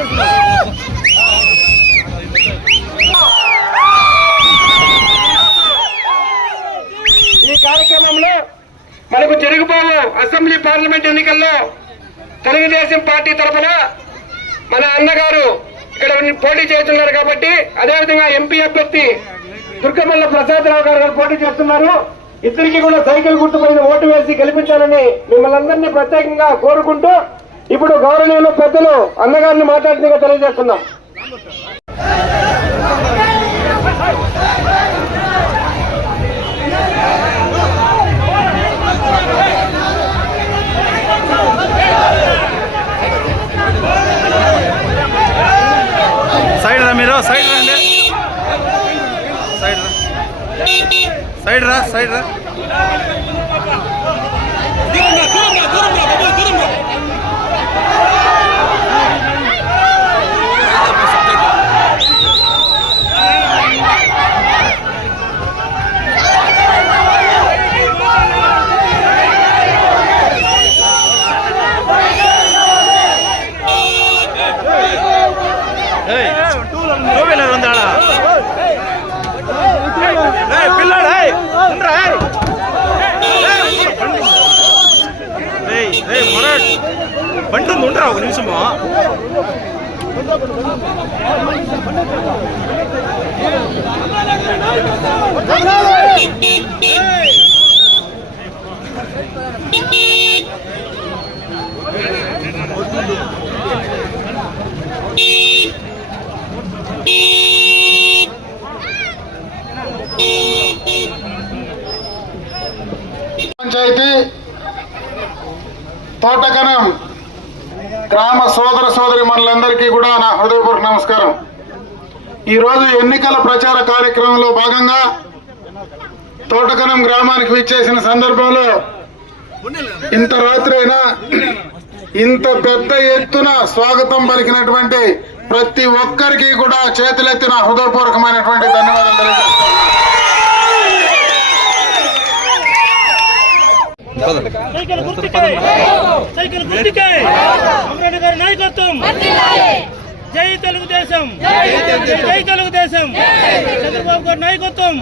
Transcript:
ఈ కార్యక్రమంలో మనకు జరగబోయే అసెంబ్లీ పార్లమెంట్ ఎన్నికల్లో తెలుగుదేశం పార్టీ తరఫున మన అన్నగారు ఇక్కడ పోటీ చేస్తున్నారు కాబట్టి, అదేవిధంగా ఎంపీ అభ్యర్థి దుర్గమల్ల ప్రసాదరావు గారు పోటీ చేస్తున్నారు. ఇద్దరికి కూడా సైకిల్ గుర్తుపైన ఓటు వేసి గెలిపించాలని మిమ్మల్ని అందరినీ ప్రత్యేకంగా కోరుకుంటూ ఇప్పుడు గౌరవనీయులు పెద్దలు అన్నగారిని మాట్లాడుతూ తెలియజేస్తున్నాం. సైడ్ రా, మీరు సైడ్ రండి, సైడ్ రా, సైడ్ రా, సైడ్ రా. టూ వీలర్ ఉందాడా పిల్లాడా బండి ఉంది, ఉండరా ఒక నిమిషము. పంచాయతీ తోటకనం గ్రామ సోదర సోదరి మనులందరికీ కూడా నా హృదయపూర్వక నమస్కారం. ఈరోజు ఎన్నికల ప్రచార కార్యక్రమంలో భాగంగా తోటకనం గ్రామానికి విచ్చేసిన సందర్భంలో ఇంత రాత్రి అయినా ఇంత పెద్ద ఎత్తున స్వాగతం పలికినటువంటి ప్రతి ఒక్కరికి కూడా చేతులెత్తి నా హృదయపూర్వకమైనటువంటి ధన్యవాదాలు తెలియజేస్తున్నాను. జై తెలుగుదేశం, జై తెలుగుదేశం, చంద్రబాబు గారి నాయకత్వం.